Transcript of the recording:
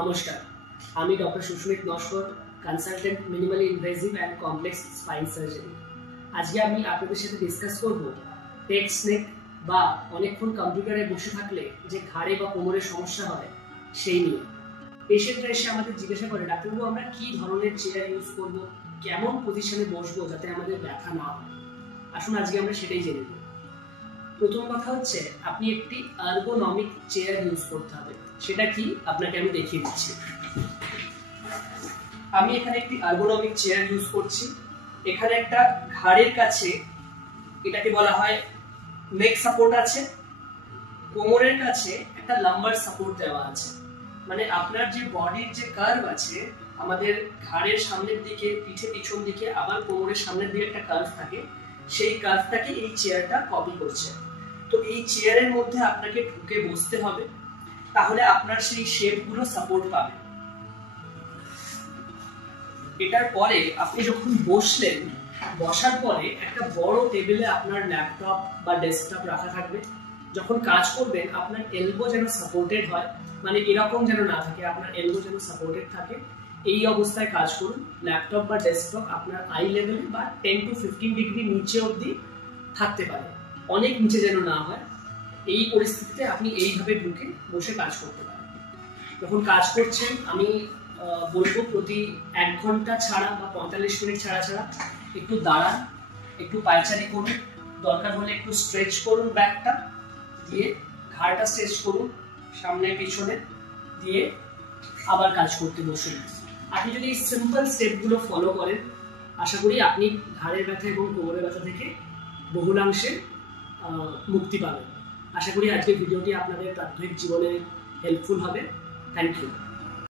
নমস্কার, আমি doctor Susmit Naskar, consultant minimally invasive and complex spine surgery. আজকে আমি আপনাদের সাথে ডিসকাস করব টেক্স নেক বা অনেকক্ষণ কম্পিউটারে বসে থাকলে যে ঘাড়ে বা কোমরে সমস্যা হয় সেই নিয়ে। পেশেন্টরা এসে আমাদের জিজ্ঞাসা করে, ডাক্তারবাবু আমরা কি ধরনের চেয়ার ইউজ করব, কেমন পজিশনে বসবো যাতে আমাদের ব্যথা না হয়। আসুন আজকে আমরা সেটাই জেনে নেব। প্রথম কথা হচ্ছে আপনি একটি আর্গোনমিক চেয়ার ইউজ করতে হবে। সেটা কি আপনাকে আমি দেখিয়ে দিচ্ছি। আমি এখানে একটি আর্গোনমিক চেয়ার ইউজ করছি। এখানে একটা ঘাড়ের কাছে এটাকে বলা হয় নেক সাপোর্ট আছে, কোমরের কাছে একটা লাম্বার সাপোর্ট দেওয়া আছে। মানে আপনার যে বডির যে কার্ভ আছে, আমাদের ঘাড়ের সামনের দিকে, পিঠে পিছন দিকে, আবার কোমরের সামনের দিকে একটা কার্ভ থাকে, সেই কার্ভটাকে এই চেয়ারটা কপি করছে। তো এই চেয়ারের মধ্যে আপনাকে ঢুকে বসতে হবে, তাহলে আপনার সেই শেপগুলো সাপোর্ট পাবে। এটার পরে আপনি যখন বসলেন, বসার পরে একটা বড় টেবিলে আপনার ল্যাপটপ বা ডেস্কটপ রাখা থাকবে। যখন কাজ করবেন আপনার এলবো যেন সাপোর্টেড হয়, মানে এরকম যেন না থাকে, আপনার এলবো যেন সাপোর্টেড থাকে। এই অবস্থায় কাজ করুন। ল্যাপটপ বা ডেস্কটপ আপনার আই লেভেলে বা 10 to 15 ডিগ্রি নিচে অবধি থাকতে পারে, অনেক নিচে যেন না হয়। এই পরিস্থিতিতে আপনি এইভাবে ঢুকে বসে কাজ করতে পারেন। যখন কাজ করছেন আমি বলবো প্রতি 1 ঘন্টা ছাড়া বা 45 মিনিট ছাড়া ছাড়া একটু দাঁড়ান, একটু পায়চারি করুন, দরকার হলে একটু স্ট্রেচ করুন, ব্যাকটা দিয়ে ঘাড়টা স্ট্রেচ করুন, সামনে পিছনে দিয়ে আবার কাজ করতে বসুন। আপনি যদি এই সিম্পল স্টেপগুলো ফলো করেন, আশা করি আপনি ঘাড়ের ব্যথা এবং কোমরের ব্যথা থেকে বহুলাংশে মুক্তি পাবেন। আশা করি আজকের ভিডিওটি আপনাদের প্রাত্যহিক জীবনে হেল্পফুল হবে। Thank you.